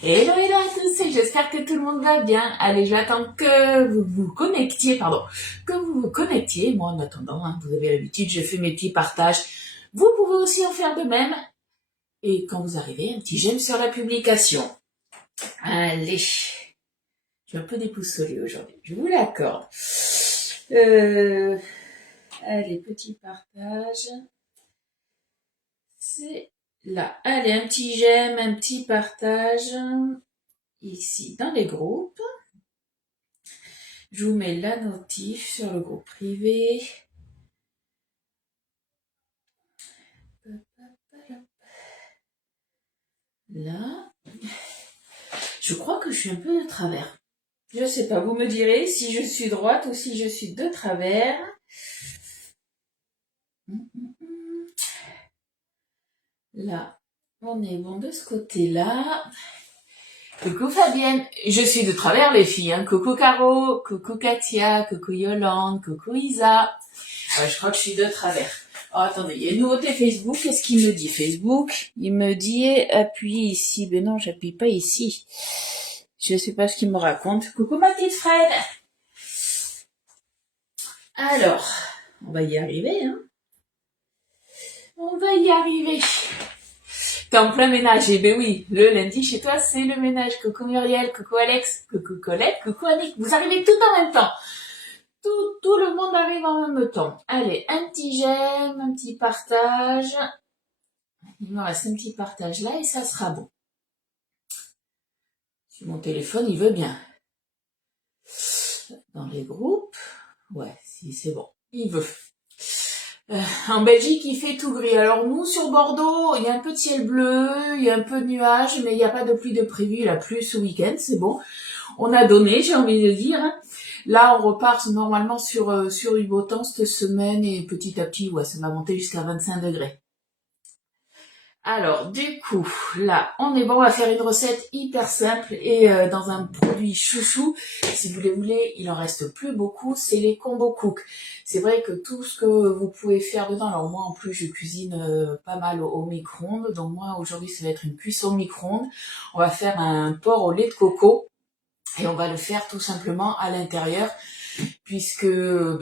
Hello, hello à tous, et j'espère que tout le monde va bien. Allez, j'attends que vous vous connectiez, que vous vous connectiez. Moi, en attendant, hein, vous avez l'habitude, je fais mes petits partages. Vous pouvez aussi en faire de même. Et quand vous arrivez, un petit j'aime sur la publication. Allez, je suis un peu déboussolée aujourd'hui, je vous l'accorde. Allez, petit partage. C'est là. Allez, un petit j'aime, un petit partage. Ici, dans les groupes. Je vous mets la notif sur le groupe privé. Là. Je crois que je suis un peu de travers. Je sais pas, vous me direz si je suis droite ou si je suis de travers. Là, on est bon de ce côté-là. Coucou Fabienne, je suis de travers les filles, hein. Coucou Caro, coucou Katia, coucou Yolande, coucou Isa. Je crois que je suis de travers. Oh, attendez, il y a une nouveauté Facebook. Qu'est-ce qu'il me dit Facebook? Il me dit appuyez ici. Ben non, j'appuie pas ici. Je sais pas ce qu'il me raconte. Coucou ma petite Fred. Alors, on va y arriver, hein. On va y arriver. T'es en plein ménage, eh ben oui, le lundi chez toi c'est le ménage. Coucou Muriel, coucou Alex, coucou Colette, coucou Annick, vous arrivez tout en même temps. Tout le monde arrive en même temps. Allez, un petit j'aime, un petit partage. Il me reste un petit partage là et ça sera bon. Si mon téléphone il veut bien. Dans les groupes, ouais, si c'est bon, il veut. En Belgique, il fait tout gris. Alors nous, sur Bordeaux, il y a un peu de ciel bleu, il y a un peu de nuages, mais il n'y a pas de pluie de prévu. La pluie ce week-end, c'est bon. On a donné, j'ai envie de dire. Là, on repart normalement sur du beau temps cette semaine et petit à petit, ouais, ça va monter jusqu'à 25 degrés. Alors, du coup, là, on est bon, on va faire une recette hyper simple et dans un produit chouchou. Si vous les voulez, il en reste plus beaucoup, c'est les combo cook. C'est vrai que tout ce que vous pouvez faire dedans, alors moi en plus je cuisine pas mal au micro-ondes, donc moi aujourd'hui ça va être une cuisson au micro-ondes. On va faire un porc au lait de coco et on va le faire tout simplement à l'intérieur puisque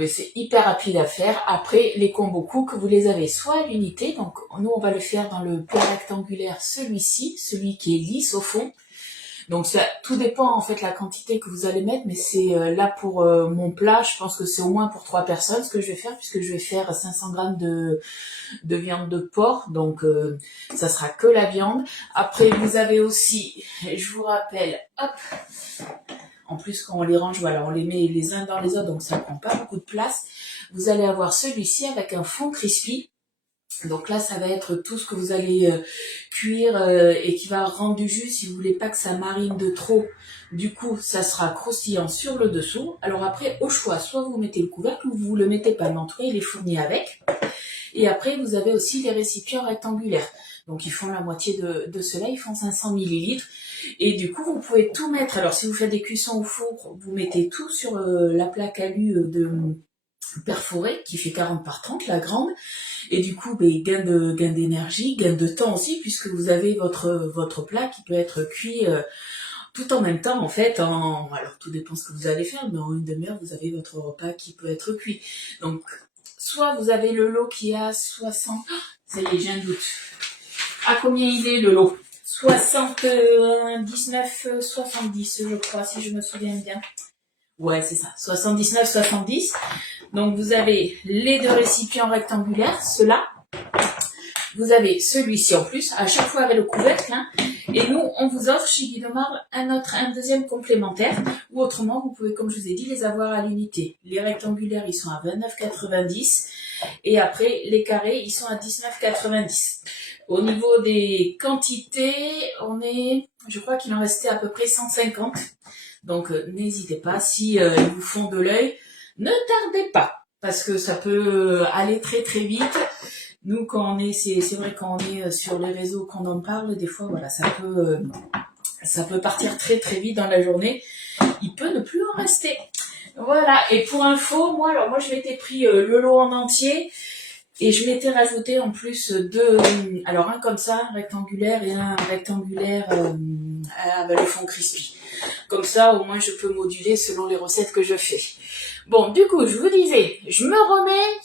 c'est hyper rapide à faire. Après, les combo cook, vous les avez soit à l'unité, donc nous on va le faire dans le plat rectangulaire, celui-ci, celui qui est lisse au fond. Donc ça, tout dépend en fait la quantité que vous allez mettre, mais c'est là pour mon plat, je pense que c'est au moins pour 3 personnes ce que je vais faire, puisque je vais faire 500 grammes de viande de porc, donc ça sera que la viande. Après vous avez aussi, je vous rappelle, hop, en plus, quand on les range, voilà, on les met les uns dans les autres, donc ça prend pas beaucoup de place. Vous allez avoir celui-ci avec un fond crispy. Donc là, ça va être tout ce que vous allez cuire et qui va rendre du jus si vous voulez pas que ça marine de trop. Du coup, ça sera croustillant sur le dessous. Alors après, au choix, soit vous mettez le couvercle ou vous le mettez pas, mais en tout cas, il est fourni avec. Et après, vous avez aussi les récipients rectangulaires. Donc, ils font la moitié de cela, ils font 500 millilitres. Et du coup, vous pouvez tout mettre. Alors, si vous faites des cuissons au four, vous mettez tout sur la plaque alu de perforée, qui fait 40 par 30, la grande. Et du coup, gain d'énergie, gain de temps aussi, puisque vous avez votre plat qui peut être cuit tout en même temps, en fait. Alors, tout dépend ce que vous allez faire, mais en une demi-heure, vous avez votre repas qui peut être cuit. Donc, soit vous avez le lot qui est à 60... ça y est, j'ai un doute. À combien il est le lot? 79, 70, je crois, si je me souviens bien. Ouais, c'est ça. 79, 70. Donc, vous avez les 2 récipients rectangulaires, ceux-là. Vous avez celui-ci en plus, à chaque fois avec le couvercle. Hein. Et nous, on vous offre chez Guy de Marle un deuxième complémentaire. Ou autrement, vous pouvez, comme je vous ai dit, les avoir à l'unité. Les rectangulaires, ils sont à 29,90. Et après, les carrés, ils sont à 19,90. Au niveau des quantités, je crois qu'il en restait à peu près 150. Donc, n'hésitez pas, si ils vous font de l'œil, ne tardez pas. Parce que ça peut aller très très vite. Nous, quand on est, c'est vrai quand on est sur les réseaux, qu'on en parle, des fois, voilà, ça peut partir très très vite dans la journée. Il peut ne plus en rester. Voilà. Et pour info, moi, je m'étais pris le lot en entier. Et je m'étais rajouté en plus deux, alors un comme ça, rectangulaire, et un rectangulaire avec le fond crispy. Comme ça, au moins, je peux moduler selon les recettes que je fais. Bon, du coup, je vous disais, je me remets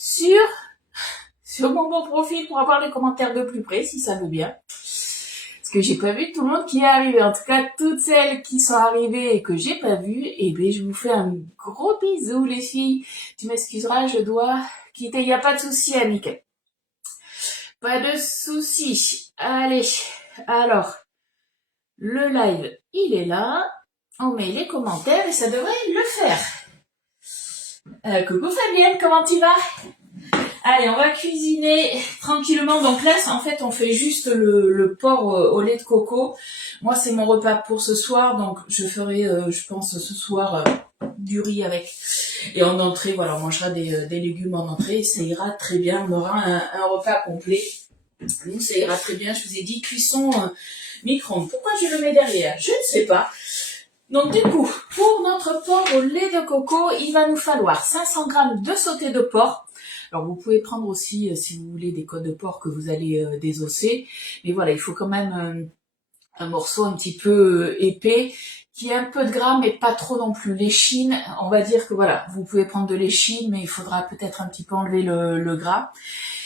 sur mon bon profil pour avoir les commentaires de plus près, si ça veut bien. Parce que j'ai pas vu tout le monde qui est arrivé. En tout cas, toutes celles qui sont arrivées et que j'ai pas vues, eh ben, je vous fais un gros bisou, les filles. Tu m'excuseras, je dois quitter. Il n'y a pas de souci, Annick. Pas de souci. Allez. Alors, le live, il est là. On met les commentaires et ça devrait le faire. Coucou Fabienne, comment tu vas? Allez, on va cuisiner tranquillement. Donc là, en fait, on fait juste le porc au lait de coco. Moi, c'est mon repas pour ce soir. Donc, je ferai, je pense, ce soir du riz avec. Et en entrée, voilà, on mangera des légumes en entrée. Ça ira très bien. On aura un repas complet. Nous, ça ira très bien. Je vous ai dit cuisson micro-ondes. Pourquoi je le mets derrière? Je ne sais pas. Donc du coup, pour notre porc au lait de coco, il va nous falloir 500 g de sauté de porc. Alors vous pouvez prendre aussi, si vous voulez, des côtes de porc que vous allez désosser. Mais voilà, il faut quand même un morceau un petit peu épais, qui ait un peu de gras, mais pas trop non plus. L'échine, on va dire que voilà, vous pouvez prendre de l'échine, mais il faudra peut-être un petit peu enlever le gras.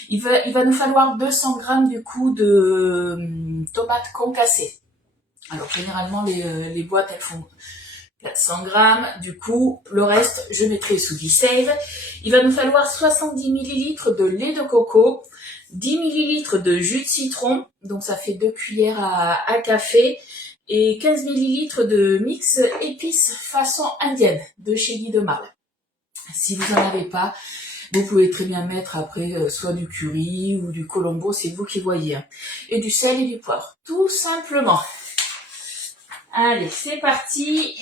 Il va nous falloir 200 g du coup de tomates concassées. Alors généralement les boîtes elles font 400 g, du coup le reste je mettrai sous D-Save. Il va nous falloir 70 ml de lait de coco, 10 ml de jus de citron, donc ça fait 2 cuillères à café, et 15 ml de mix épices façon indienne de chez Guy de Marle. Si vous n'en avez pas, vous pouvez très bien mettre après soit du curry ou du colombo, c'est vous qui voyez. Et du sel et du poivre, tout simplement. Allez, c'est parti.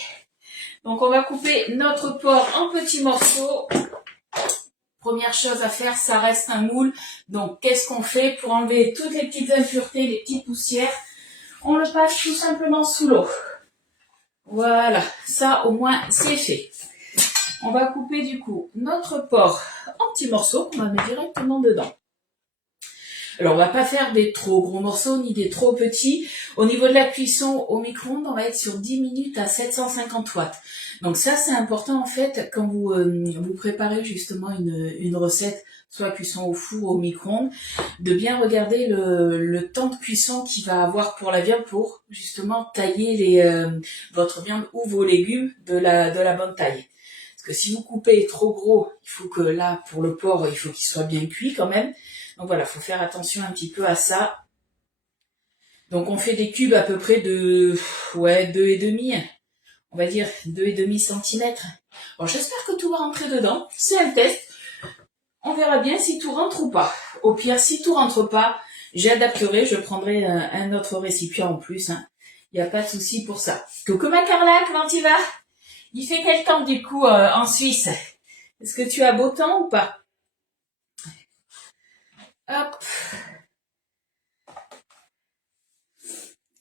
Donc, on va couper notre porc en petits morceaux. Première chose à faire, ça reste un moule. Donc, qu'est-ce qu'on fait pour enlever toutes les petites impuretés, les petites poussières? On le passe tout simplement sous l'eau. Voilà, ça au moins c'est fait. On va couper du coup notre porc en petits morceaux qu'on va mettre directement dedans. Alors, on va pas faire des trop gros morceaux ni des trop petits. Au niveau de la cuisson au micro-ondes, on va être sur 10 minutes à 750 watts. Donc ça, c'est important en fait quand vous préparez justement une recette, soit cuisson au four ou au micro-ondes, de bien regarder le temps de cuisson qu'il va avoir pour la viande pour justement tailler votre viande ou vos légumes de la bonne taille. Parce que si vous coupez trop gros, il faut que là, pour le porc, il faut qu'il soit bien cuit quand même. Donc voilà, faut faire attention un petit peu à ça. Donc on fait des cubes à peu près de 2,5, on va dire 2,5 cm. Bon, j'espère que tout va rentrer dedans. C'est un test. On verra bien si tout rentre ou pas. Au pire, si tout rentre pas, j'adapterai, je prendrai un autre récipient en plus. Il n'y a pas de souci pour ça. Coucou ma Carla, comment tu vas? Il fait quel temps du coup en Suisse? Est-ce que tu as beau temps ou pas? Hop.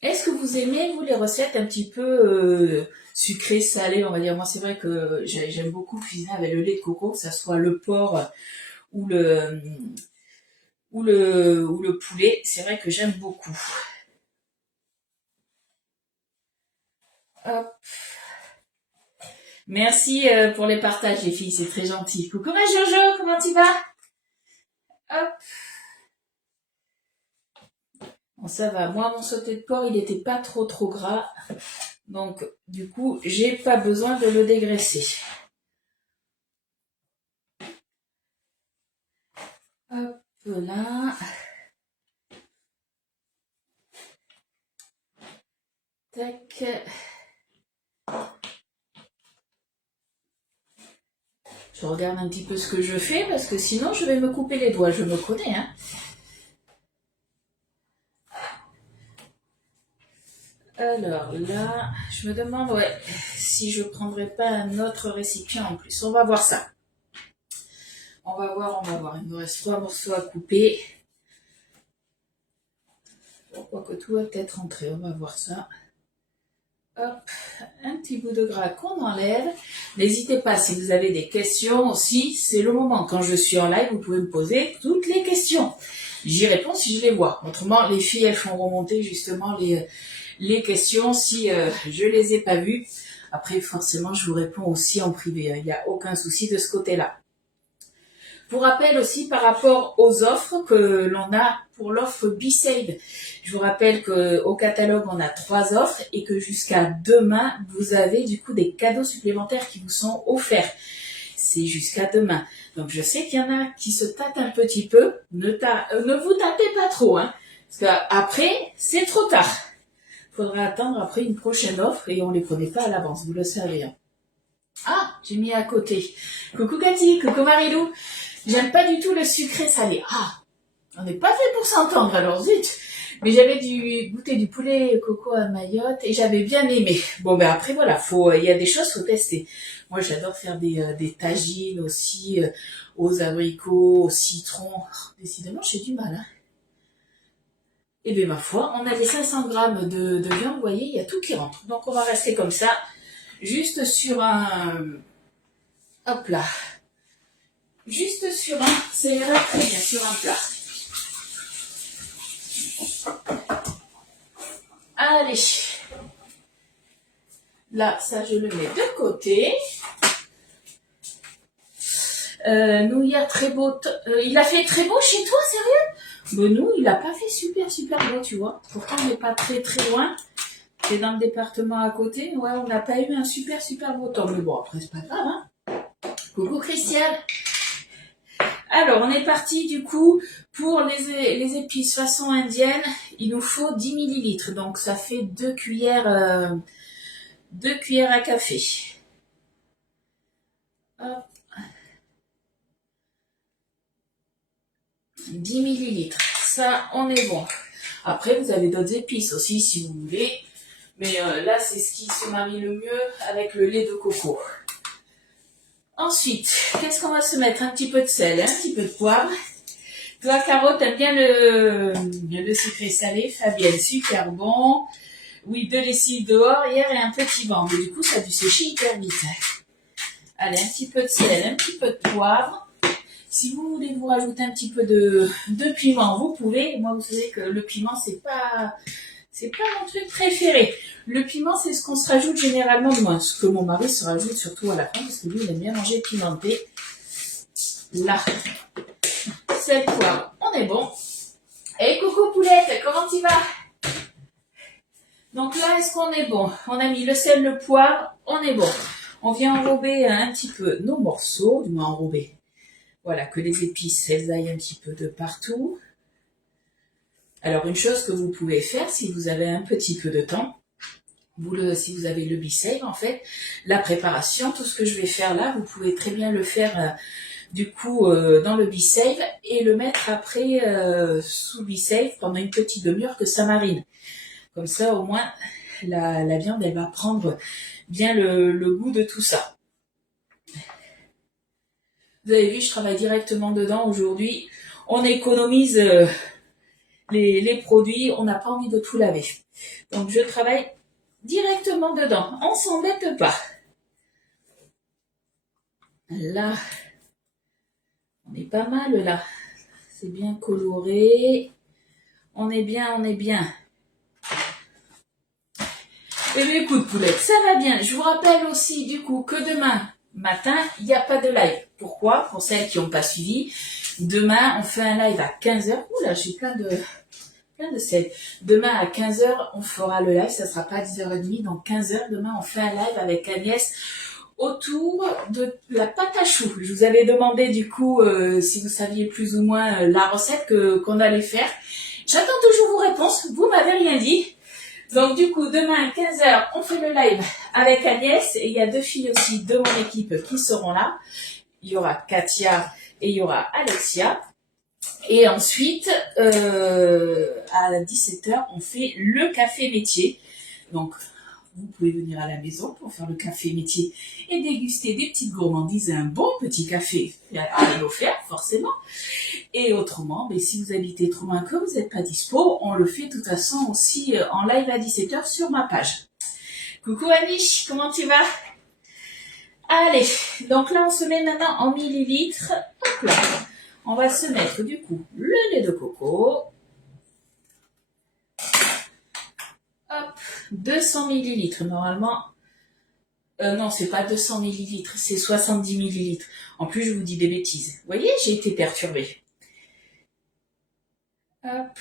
Est-ce que vous aimez, vous, les recettes un petit peu sucrées, salées, on va dire? Moi, c'est vrai que j'aime beaucoup cuisiner avec le lait de coco, que ça soit le porc ou le poulet. C'est vrai que j'aime beaucoup. Hop. Merci pour les partages, les filles, c'est très gentil. Coucou ma Jojo, comment tu vas? Hop. Bon, ça va. Moi, mon sauté de porc, il n'était pas trop gras. Donc, du coup, j'ai pas besoin de le dégraisser. Hop là. Tac. Je regarde un petit peu ce que je fais parce que sinon, je vais me couper les doigts. Je me connais, hein. Alors là, je me demande si je prendrais pas un autre récipient en plus. On va voir ça. On va voir. Il me reste 3 morceaux à couper. Je crois que tout va peut-être rentrer. On va voir ça. Hop, un petit bout de gras qu'on enlève. N'hésitez pas, si vous avez des questions aussi, c'est le moment. Quand je suis en live, vous pouvez me poser toutes les questions. J'y réponds si je les vois. Autrement, les filles, elles font remonter justement les questions si je les ai pas vues. Après, forcément, je vous réponds aussi en privé. Il n'y a aucun souci de ce côté-là. Pour rappel aussi par rapport aux offres que l'on a pour l'offre B-Save. Je vous rappelle qu'au catalogue, on a 3 offres et que jusqu'à demain, vous avez du coup des cadeaux supplémentaires qui vous sont offerts. C'est jusqu'à demain. Donc je sais qu'il y en a qui se tâtent un petit peu. Ne vous tâtez pas trop, hein, parce qu'après, c'est trop tard. Il faudra attendre après une prochaine offre et on ne les connaît pas à l'avance, vous le savez. Hein. Ah, j'ai mis à côté. Coucou Cathy, coucou Marilou. J'aime pas du tout le sucré salé. Ah, on n'est pas fait pour s'entendre alors, zut. Mais j'avais goûté du poulet coco à Mayotte et j'avais bien aimé. Bon, ben après voilà, il y a des choses, faut tester. Moi, j'adore faire des tagines aussi, aux abricots, au citron. Oh, décidément, j'ai du mal. Hein. Et bien ma foi, on a les 500 grammes de viande, vous voyez, il y a tout qui rentre. Donc on va rester comme ça, juste sur un... Hop là. Juste sur un, ça ira très bien sur un plat. Allez. Là, ça je le mets de côté. Nous, il y a très beau... il a fait très beau chez toi, sérieux? Ben nous, il a pas fait super beau, tu vois. Pourtant, on n'est pas très loin. C'est dans le département à côté. Ouais, on n'a pas eu un super beau temps. Mais bon, après, c'est pas grave, hein. Coucou Christiane. Alors, on est parti du coup pour les épices façon indienne. Il nous faut 10 millilitres. Donc, ça fait 2 cuillères à café. Hop. 10 millilitres. Ça, on est bon. Après, vous avez d'autres épices aussi si vous voulez. Mais là, c'est ce qui se marie le mieux avec le lait de coco. Ensuite, qu'est-ce qu'on va se mettre? Un petit peu de sel, un petit peu de poivre. Toi, Caro, t'aimes bien le sucré salé. Fabienne, super bon. Oui, 2 lessives dehors hier et un petit vent. Mais du coup, ça a dû sécher hyper vite. Allez, un petit peu de sel, un petit peu de poivre. Si vous voulez vous rajouter un petit peu de piment, vous pouvez. Moi, vous savez que le piment, c'est pas mon truc préféré. Le piment, c'est ce qu'on se rajoute généralement de moins. Ce que mon mari se rajoute surtout à la fin, parce que lui, il aime bien manger pimenté. Là, sel, poivre, on est bon. Et coucou poulette, comment tu vas? Donc là, est-ce qu'on est bon? On a mis le sel, le poivre, on est bon. On vient enrober un petit peu nos morceaux, du moins enrober. Voilà, que les épices, elles aillent un petit peu de partout. Alors, une chose que vous pouvez faire, si vous avez un petit peu de temps, si vous avez le B-Save, en fait, la préparation, tout ce que je vais faire là, vous pouvez très bien le faire du coup dans le B-Save et le mettre après sous B-Save pendant une petite demi-heure que ça marine. Comme ça, au moins, la viande, elle va prendre bien le goût de tout ça. Vous avez vu, je travaille directement dedans aujourd'hui. On économise les produits, on n'a pas envie de tout laver. Donc, je travaille directement dedans. On s'embête pas. Là, on est pas mal là. C'est bien coloré. On est bien. Eh bien, écoute, poulette, ça va bien. Je vous rappelle aussi, du coup, que demain matin, il n'y a pas de live. Pourquoi? Pour celles qui n'ont pas suivi. Demain, on fait un live à 15h. Oula, j'ai plein de sel. Demain, à 15h, on fera le live. Ça sera pas à 10h30. Donc, 15h, demain, on fait un live avec Agnès autour de la pâte à choux. Je vous avais demandé, du coup, si vous saviez plus ou moins la recette qu'on allait faire. J'attends toujours vos réponses. Vous m'avez rien dit. Donc du coup, demain à 15h, on fait le live avec Agnès et il y a 2 filles aussi de mon équipe qui seront là. Il y aura Katia et il y aura Alexia. Et ensuite, à 17h, on fait le café métier. Donc, vous pouvez venir à la maison pour faire le café métier et déguster des petites gourmandises et un bon petit café à l'offert, forcément. Et autrement, mais si vous habitez trop loin que vous n'êtes pas dispo, on le fait de toute façon aussi en live à 17h sur ma page. Coucou Annie, comment tu vas? Allez, donc là on se met maintenant en millilitres. Hop là. On va se mettre du coup le lait de coco. Hop, 200 millilitres normalement. Non, c'est pas 200 millilitres, c'est 70 millilitres. En plus, je vous dis des bêtises. Vous voyez, j'ai été perturbée. Hop.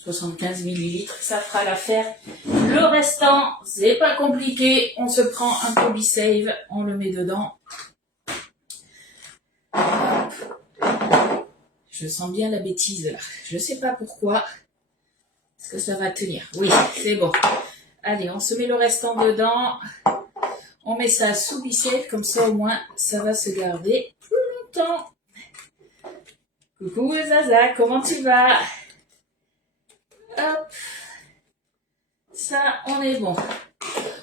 « 75 millilitres, ça fera l'affaire. Le restant, c'est pas compliqué. On se prend un peu B-Save, on le met dedans. Hop. Je sens bien la bêtise là. Je sais pas pourquoi. Est-ce que ça va tenir? Oui, c'est bon. Allez, on se met le restant dedans. On met ça sous B-Save, comme ça au moins ça va se garder plus longtemps. Coucou Zaza, comment tu vas? Hop. Ça, on est bon.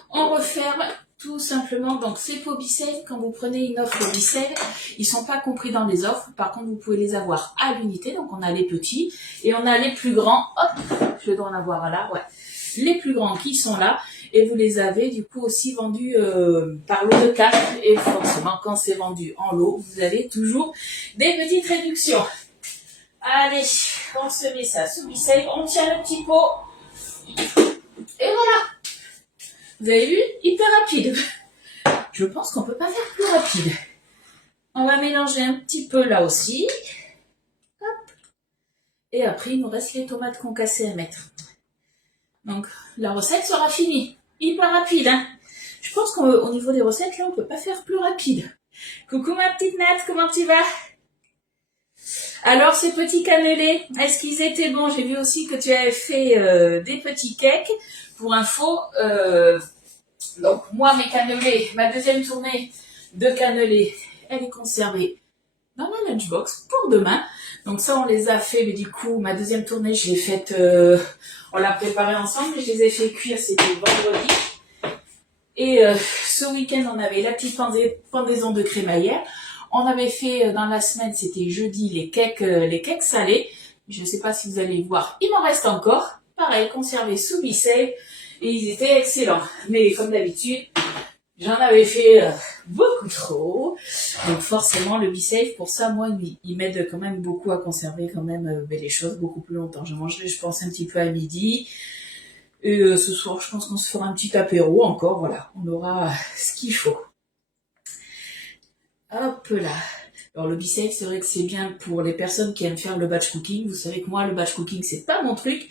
On referme tout simplement. Donc ces pots B-Save, quand vous prenez une offre B-Save, ils sont pas compris dans les offres. Par contre, vous pouvez les avoir à l'unité. Donc on a les petits et on a les plus grands. Hop, je dois en avoir là, ouais. Les plus grands qui sont là. Et vous les avez du coup aussi vendus par lot de 4. Et forcément, quand c'est vendu en lot, vous avez toujours des petites réductions. Allez, on se met ça sous B-Save. On tient le petit pot. Et voilà. Vous avez vu? Hyper rapide. Je pense qu'on peut pas faire plus rapide. On va mélanger un petit peu là aussi. Hop. Et après, il nous reste les tomates concassées à mettre. Donc, la recette sera finie. Hyper rapide, hein. Je pense qu'au niveau des recettes, là, on peut pas faire plus rapide. Coucou ma petite Nat, comment tu vas? Alors, ces petits cannelés, est-ce qu'ils étaient bons? J'ai vu aussi que tu avais fait des petits cakes. Pour info, donc moi, mes cannelés, ma deuxième tournée de cannelés, elle est conservée dans ma lunchbox pour demain. Donc ça, on les a fait, mais du coup, ma deuxième tournée, je l'ai faite, on l'a préparée ensemble, et je les ai fait cuire, c'était vendredi. Et ce week-end, on avait la petite pendaison de crémaillère. On avait fait dans la semaine, c'était jeudi, les cakes salés. Je ne sais pas si vous allez voir, il m'en reste encore. Pareil, conservés sous B-Save. Et ils étaient excellents. Mais comme d'habitude, j'en avais fait beaucoup trop. Donc forcément, le B-Save, pour ça, moi, il m'aide quand même beaucoup à conserver quand même les choses beaucoup plus longtemps. Je mangerai, je pense, un petit peu à midi. Et ce soir, je pense qu'on se fera un petit apéro encore. Voilà, on aura ce qu'il faut. Hop là. Alors le B-Save, c'est vrai que c'est bien pour les personnes qui aiment faire le batch cooking. Vous savez que moi, le batch cooking, c'est pas mon truc.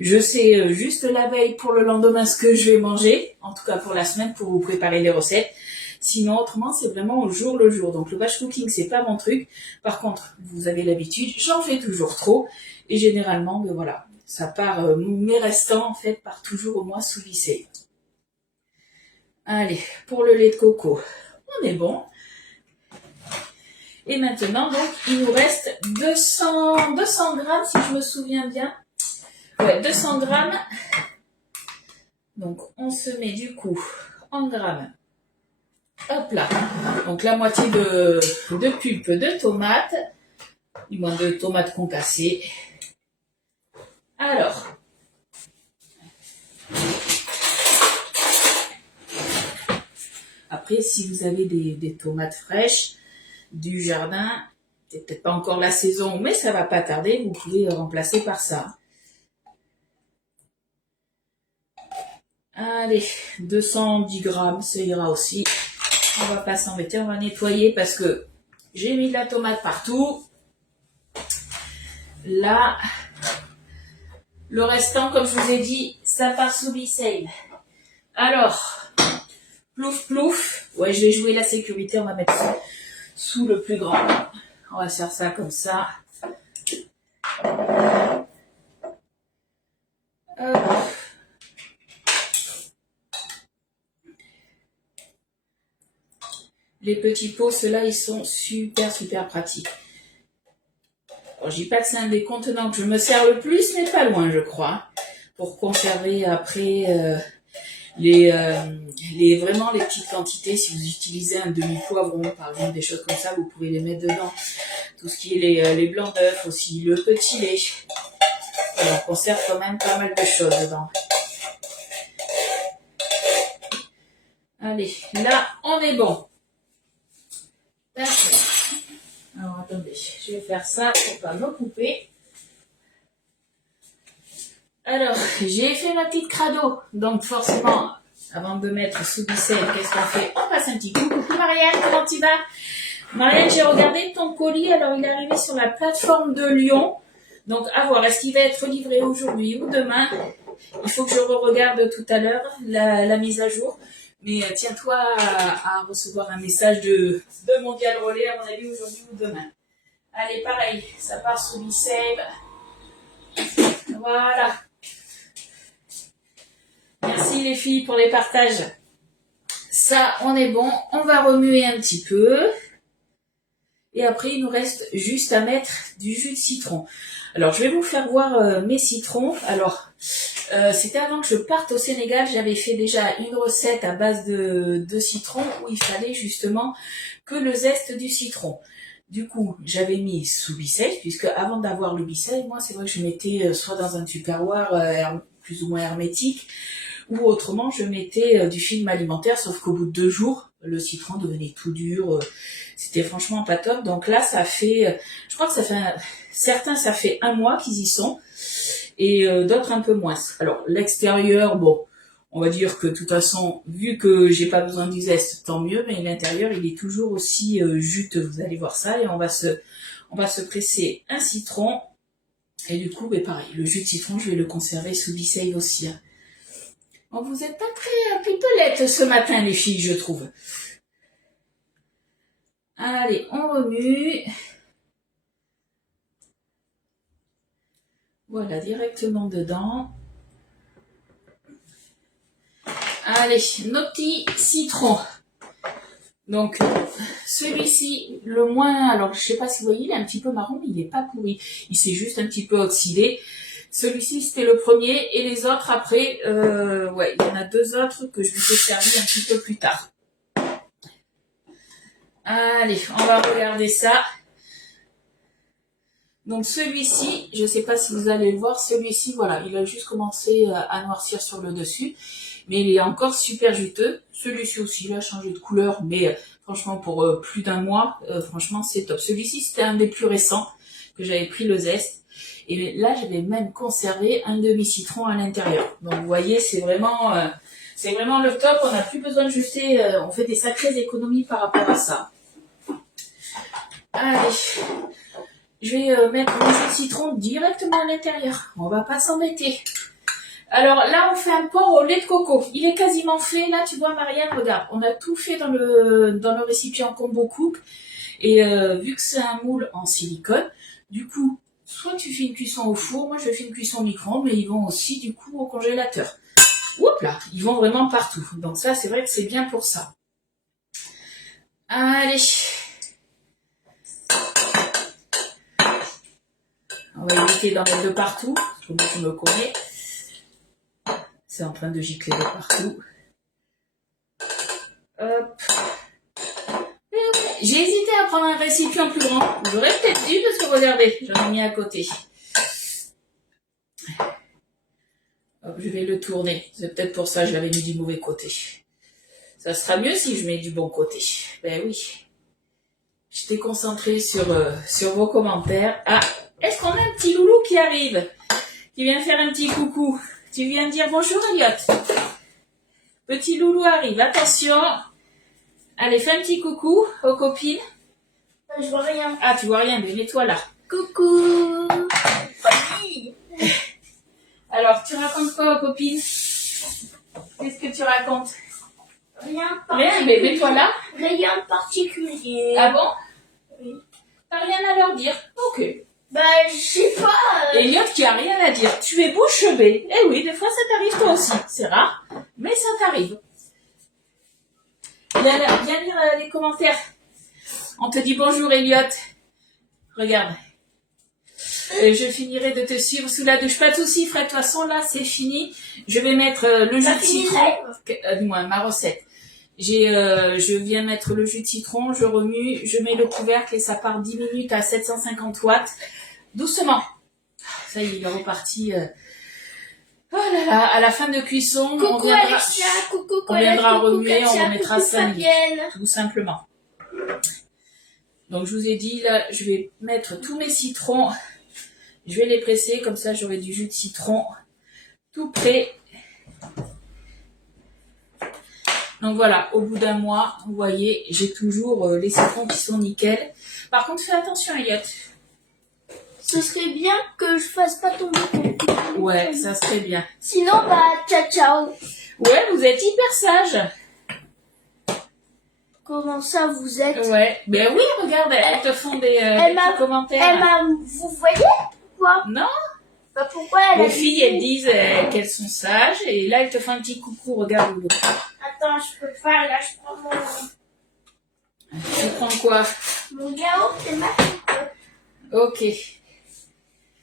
Je sais juste la veille pour le lendemain ce que je vais manger, en tout cas pour la semaine, pour vous préparer les recettes. Sinon, autrement, c'est vraiment au jour le jour. Donc le batch cooking, c'est pas mon truc. Par contre, vous avez l'habitude, j'en fais toujours trop. Et généralement, ben voilà, ça part, mes restants, en fait, partent toujours au moins sous B-Save. Allez, pour le lait de coco, on est bon. Et maintenant, donc, il nous reste 200 grammes, si je me souviens bien. Ouais, 200 grammes. Donc, on se met du coup en grammes. Hop là. Donc, la moitié de pulpe de tomate. Du moins de tomates concassées. Alors. Après, si vous avez des tomates fraîches du jardin, c'est peut-être pas encore la saison, mais ça va pas tarder, vous pouvez remplacer par ça. Allez, 210 grammes, ça ira aussi. On va pas s'embêter, on va nettoyer parce que j'ai mis de la tomate partout. Là, le restant, comme je vous ai dit, ça part sous B-Save. Alors, plouf plouf. Ouais, je vais jouer la sécurité, on va mettre ça sous le plus grand. On va faire ça comme ça. Hop. Les petits pots, ceux-là, ils sont super pratiques. Alors, je dis pas que c'est un des contenants que je me sers le plus, mais pas loin, je crois. Pour conserver après vraiment les petites quantités. Si vous utilisez un demi-poivron, par exemple, des choses comme ça, vous pouvez les mettre dedans tout ce qui est les blancs d'œufs aussi, le petit lait. Et on conserve quand même pas mal de choses dedans. Allez, là, on est bon. D'accord. Alors, attendez, je vais faire ça pour pas me couper. Alors, j'ai fait ma petite crado. Donc, forcément, avant de mettre sous bicelle, qu'est-ce qu'on fait? On passe un petit coup. Coucou Marianne, comment tu vas? Marianne, j'ai regardé ton colis. Alors, il est arrivé sur la plateforme de Lyon. Donc, à voir, est-ce qu'il va être livré aujourd'hui ou demain? Il faut que je re-regarde tout à l'heure la mise à jour. Mais tiens-toi à recevoir un message de Mondial Relais, à mon avis, aujourd'hui ou demain. Allez, pareil, ça part sous bicelle. Voilà. Merci les filles pour les partages. Ça, on est bon. On va remuer un petit peu. Et après, il nous reste juste à mettre du jus de citron. Alors, je vais vous faire voir mes citrons. Alors, c'était avant que je parte au Sénégal. J'avais fait déjà une recette à base de citron où il fallait justement que le zeste du citron. Du coup, j'avais mis sous bicelle, puisque avant d'avoir le bicelle, moi, c'est vrai que je mettais soit dans un tupperware plus ou moins hermétique, ou autrement, je mettais du film alimentaire, sauf qu'au bout de 2 jours, le citron devenait tout dur. C'était franchement pas top. Donc là, ça fait, je crois que ça fait, certains, ça fait 1 mois qu'ils y sont, et d'autres un peu moins. Alors, l'extérieur, bon, on va dire que de toute façon, vu que j'ai pas besoin du zeste, tant mieux, mais l'intérieur, il est toujours aussi juteux. Vous allez voir ça, et on va se presser un citron. Et du coup, pareil, le jus de citron, je vais le conserver sous bicelle aussi. Hein. Bon, vous êtes pas très pipelettes ce matin, les filles, je trouve. Allez, on remue. Voilà, directement dedans. Allez, nos petits citrons. Donc, celui-ci, le moins, alors je sais pas si vous voyez, il est un petit peu marron, mais il n'est pas pourri. Il s'est juste un petit peu oxydé. Celui-ci, c'était le premier, et les autres, après, ouais, il y en a 2 autres que je vous ai servi un petit peu plus tard. Allez, on va regarder ça. Donc celui-ci, je sais pas si vous allez le voir, celui-ci, voilà, il a juste commencé à noircir sur le dessus, mais il est encore super juteux. Celui-ci aussi, il a changé de couleur, mais franchement, pour plus d'1 mois, franchement, c'est top. Celui-ci, c'était un des plus récents, que j'avais pris le zeste. Et là, j'avais même conservé un demi-citron à l'intérieur. Donc vous voyez, c'est vraiment le top. On n'a plus besoin de jeter, on fait des sacrées économies par rapport à ça. Allez, je vais mettre le jus de citron directement à l'intérieur. On va pas s'embêter. Alors là, on fait un porc au lait de coco. Il est quasiment fait. Là, tu vois, Marianne, regarde, on a tout fait dans le récipient Combo Cook. Et vu que c'est un moule en silicone, du coup, soit tu fais une cuisson au four, moi je fais une cuisson au micro-ondes, mais ils vont aussi du coup au congélateur. Oups là, ils vont vraiment partout. Donc ça, c'est vrai que c'est bien pour ça. Allez. On va éviter d'en mettre de partout, parce que moi je me connais. C'est en train de gicler de partout. Hop. J'ai hésité à prendre un récipient plus grand. J'aurais peut-être dû, parce que regardez, j'en ai mis à côté. Hop, je vais le tourner. C'est peut-être pour ça que je l'avais mis du mauvais côté. Ça sera mieux si je mets du bon côté. Ben oui. J'étais concentrée sur vos commentaires. Ah, est-ce qu'on a un petit loulou qui arrive? Qui vient faire un petit coucou? Tu viens dire bonjour, Elliot? Petit loulou arrive, attention. Allez, fais un petit coucou aux copines. Je vois rien. Ah, tu vois rien, mais mets-toi là. Coucou. Oui. Alors, tu racontes quoi aux copines? Qu'est-ce que tu racontes? Rien de Rien, particulier. mais mets-toi là. Rien de particulier. Ah bon? Oui. T'as rien à leur dire? Ok. Bah, je sais pas. Elliot qui a rien à dire. Tu es bouche bée. Eh oui, des fois ça t'arrive toi aussi. C'est rare, mais ça t'arrive. Viens lire les commentaires. On te dit bonjour Elliot. Regarde. Je finirai de te suivre sous la douche. Pas de soucis, Fred. De toute façon, là, c'est fini. Je vais mettre le jus de citron. Du moins, ma recette. Je viens mettre le jus de citron, je remue, je mets le couvercle et ça part 10 minutes à 750 watts. Doucement. Ça y est, il est reparti. Oh là là, à la fin de cuisson, Coucou on viendra, Alexia, coucou on Colette, viendra coucou remuer, Katia, on remettra coucou 5 minutes, Fabienne. tout simplement. Donc je vous ai dit, là, je vais mettre tous mes citrons. Je vais les presser, comme ça j'aurai du jus de citron tout prêt. Donc voilà, au bout d'un mois, vous voyez, j'ai toujours les citrons qui sont nickel. Par contre, fais attention, Elliot. Ce serait bien que je fasse pas tomber ton coucou. Ouais, ça serait bien. Sinon, bah, ciao ciao. Ouais, vous êtes hyper sage. Comment ça vous êtes? Ouais, ben oui, regarde, elles te font des m'a- petits commentaires. Vous voyez? Pourquoi? Non, Bah, pourquoi elle a les dit filles, tout? elles disent qu'elles sont sages, et là, elles te font un petit coucou, regarde. Loulou. Attends, je peux pas, là, je prends Tu prends quoi? mon yaourt et ma compote. Ok.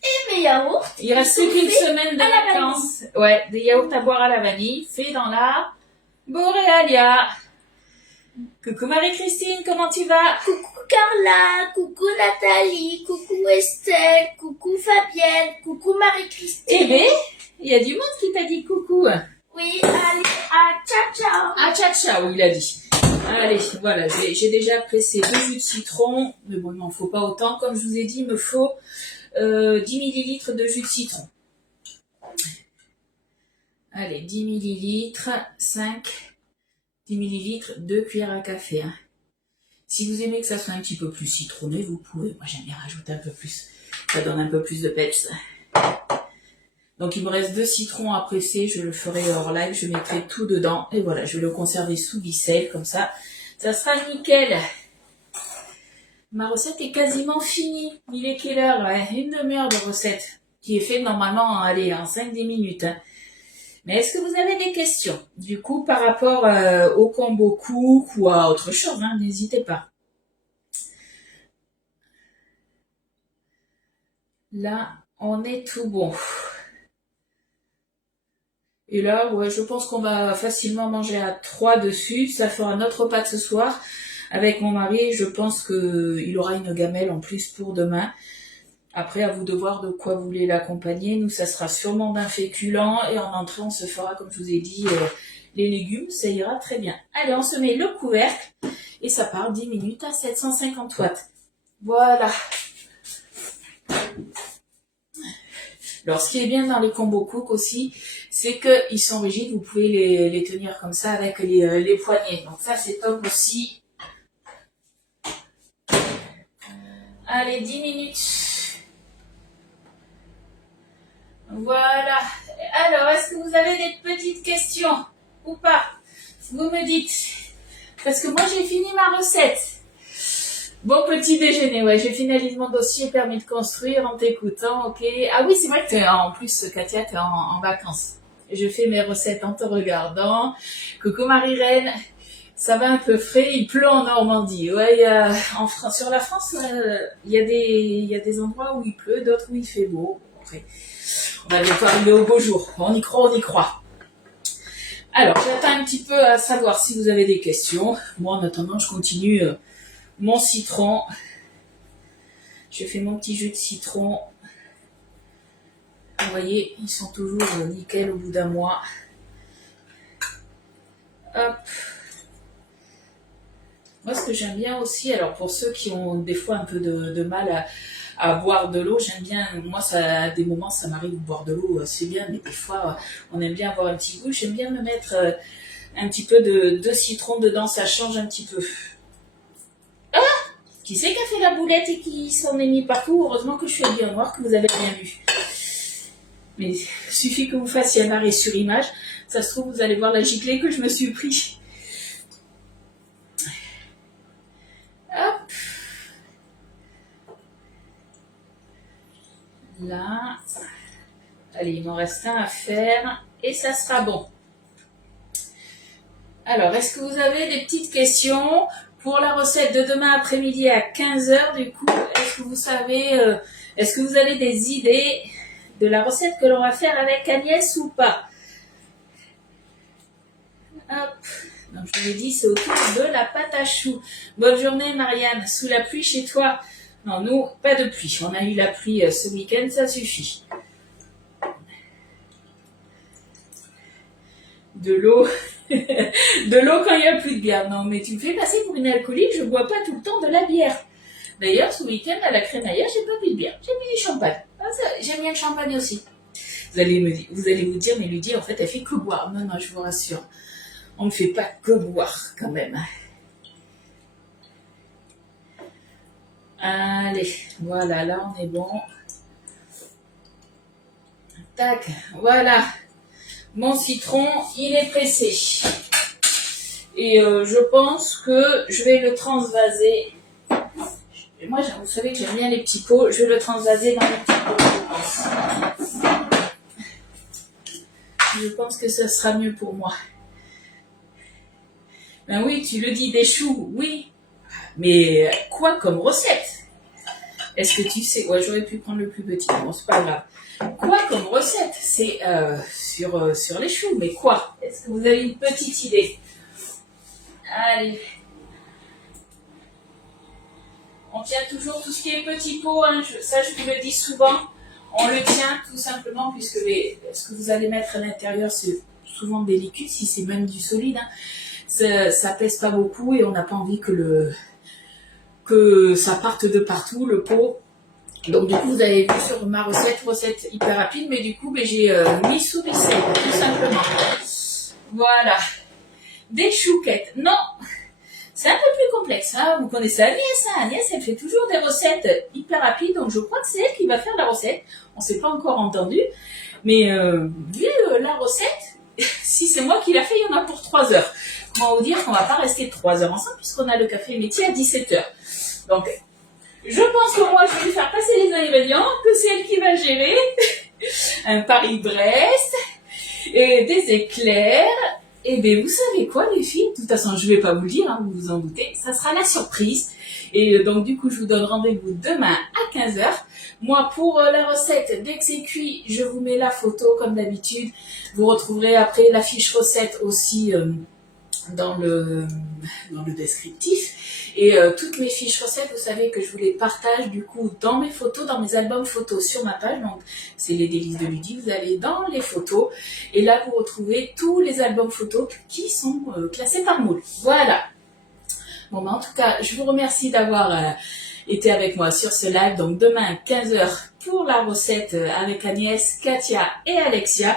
Et mes yaourts. Il reste plus qu'une semaine de à la vacances. Ouais, des yaourts à boire à la vanille, fait dans la Boréalia. Coucou Marie-Christine, comment tu vas? Coucou Carla, coucou Nathalie, coucou Estelle, coucou Fabienne, coucou Marie-Christine. Eh ben, il y a du monde qui t'a dit coucou. Oui, allez, ciao ciao. Ah, ciao, ciao, il a dit. Allez, voilà, j'ai déjà pressé 2 jus de citron. Mais bon, il m'en faut pas autant. Comme je vous ai dit, il me faut 10 millilitres de jus de citron. Allez, 10 millilitres, 10 millilitres, 2 cuillères à café. Hein. Si vous aimez que ça soit un petit peu plus citronné, vous pouvez. Moi, j'aime bien rajouter un peu plus. Ça donne un peu plus de peps. Donc, il me reste 2 citrons à presser. Je le ferai hors live. Je mettrai tout dedans. Et voilà, je vais le conserver sous ficelle. Comme ça, ça sera nickel. Ma recette est quasiment finie. Il est quelle heure? Ouais, une demi-heure de recette. Qui est faite normalement, allez, en 5-10 minutes. Hein. Mais est-ce que vous avez des questions? Du coup, par rapport au combo cook ou à autre chose, hein, n'hésitez pas. Là, on est tout bon. Et là, ouais, je pense qu'on va facilement manger à 3 dessus. Ça fera notre repas de ce soir. Avec mon mari, je pense qu'il aura une gamelle en plus pour demain. Après, à vous de voir de quoi vous voulez l'accompagner. Nous, ça sera sûrement d'un féculent. Et en entrée, on se fera, comme je vous ai dit, les légumes. Ça ira très bien. Allez, on se met le couvercle. Et ça part 10 minutes à 750 watts. Voilà. Alors, ce qui est bien dans les combos cook aussi, c'est qu'ils sont rigides. Vous pouvez les tenir comme ça avec les poignets. Donc ça, c'est top aussi. Allez, 10 minutes. Voilà. Alors, est-ce que vous avez des petites questions ou pas? Vous me dites. Parce que moi, j'ai fini ma recette. Bon petit déjeuner, ouais, j'ai finalisé mon dossier permis de construire en t'écoutant, ok. Ah oui, c'est vrai que en plus, Katia, t'es en vacances. Je fais mes recettes en te regardant. Coucou Marie-Reine. Ça va un peu frais, il pleut en Normandie. Ouais, sur la France, il y a des endroits où il pleut, d'autres où il fait beau. Après, on va bientôt arriver au beau jour. On y croit, on y croit. Alors, j'attends un petit peu à savoir si vous avez des questions. Moi, en attendant, je continue mon citron. Je fais mon petit jus de citron. Vous voyez, ils sont toujours nickel au bout d'un mois. Hop. Moi, ce que j'aime bien aussi, alors pour ceux qui ont des fois un peu de mal à boire de l'eau, j'aime bien, moi, ça, à des moments, ça m'arrive de boire de l'eau, c'est bien, mais des fois, on aime bien avoir un petit goût. J'aime bien me mettre un petit peu de citron dedans, ça change un petit peu. Ah! Qui c'est qui a fait la boulette et qui s'en est mis partout? Heureusement que je suis bien voir, que vous avez bien vu. Mais il suffit que vous fassiez un arrêt sur image, ça se trouve, vous allez voir la giclée que je me suis pris. Hop. Là. Allez, il m'en reste un à faire et ça sera bon. Alors, est-ce que vous avez des petites questions pour la recette de demain après-midi à 15h? Du coup, est-ce que vous savez, est-ce que vous avez des idées de la recette que l'on va faire avec Agnès ou pas? Hop. Donc je vous l'ai dit, c'est autour de la pâte à choux. Bonne journée Marianne, sous la pluie chez toi? Non, nous, pas de pluie. On a eu la pluie ce week-end, ça suffit. De l'eau. De l'eau quand il n'y a plus de bière. Non, mais tu me fais passer pour une alcoolique, je ne bois pas tout le temps de la bière. D'ailleurs, ce week-end, à la crémaillère, j'ai pas bu de bière. J'ai bu du champagne. Ah, j'aime bien le champagne aussi. Vous allez vous dire, mais Ludie, en fait, elle fait que boire. Non, non, je vous rassure. On ne fait pas que boire, quand même. Allez, voilà, là, on est bon. Tac, voilà. Mon citron, il est pressé. Et je pense que je vais le transvaser. Moi, vous savez que j'aime bien les petits pots. Je vais le transvaser dans les petits pots, je pense. Je pense que ça sera mieux pour moi. Ben oui, tu le dis, des choux, oui. Mais quoi comme recette? Est-ce que tu sais? Ouais, j'aurais pu prendre le plus petit. Bon, c'est pas grave. Quoi comme recette? C'est sur les choux, mais quoi? Est-ce que vous avez une petite idée? Allez. On tient toujours tout ce qui est petit pot, hein. Ça je vous le dis souvent. On le tient tout simplement puisque ce que vous allez mettre à l'intérieur, c'est souvent des liquides, si c'est même du solide. Hein. Ça pèse pas beaucoup et on n'a pas envie que ça parte de partout, le pot. Donc du coup, vous avez vu sur ma recette hyper rapide, mais du coup, j'ai mis sous les sels, tout simplement. Voilà. Des chouquettes. Non, c'est un peu plus complexe. Hein. Vous connaissez Agnès, hein. Agnès, elle fait toujours des recettes hyper rapides, donc je crois que c'est elle qui va faire la recette. On ne s'est pas encore entendu, mais vu la recette, si c'est moi qui l'a fait, il y en a pour 3 heures. Comment vous dire qu'on ne va pas rester 3 heures ensemble, puisqu'on a le café métier à 17 heures. Donc, je pense que moi, je vais lui faire passer les ingrédients, que c'est elle qui va gérer. Un Paris-Brest, et des éclairs. Et bien, vous savez quoi, les filles? De toute façon, je ne vais pas vous le dire, hein, vous vous en doutez. Ça sera la surprise. Et donc, du coup, je vous donne rendez-vous demain à 15h. Moi, pour la recette, dès que c'est cuit, je vous mets la photo, comme d'habitude. Vous retrouverez après la fiche recette aussi dans le descriptif. Et toutes mes fiches recettes, vous savez que je vous les partage du coup dans mes photos, dans mes albums photos sur ma page. Donc c'est les délices de Ludie, vous allez dans les photos. Et là, vous retrouvez tous les albums photos qui sont classés par moule. Voilà. Bon, en tout cas, je vous remercie d'avoir été avec moi sur ce live. Donc demain, 15h pour la recette avec Agnès, Katia et Alexia.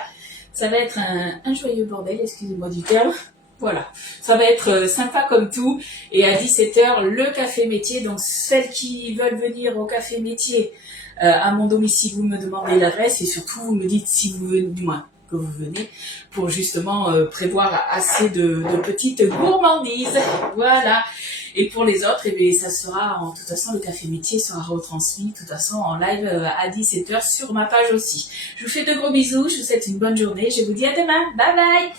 Ça va être un joyeux bordel, excusez-moi du terme. Voilà, ça va être sympa comme tout. Et à 17h, le café métier. Donc, celles qui veulent venir au café métier à mon domicile, vous me demandez l'adresse et surtout, vous me dites si vous venez, du moins que vous venez, pour justement prévoir assez de petites gourmandises. Voilà. Et pour les autres, eh bien, ça sera, de toute façon, le café métier sera retransmis, de toute façon, en live à 17h sur ma page aussi. Je vous fais de gros bisous, je vous souhaite une bonne journée. Je vous dis à demain. Bye bye!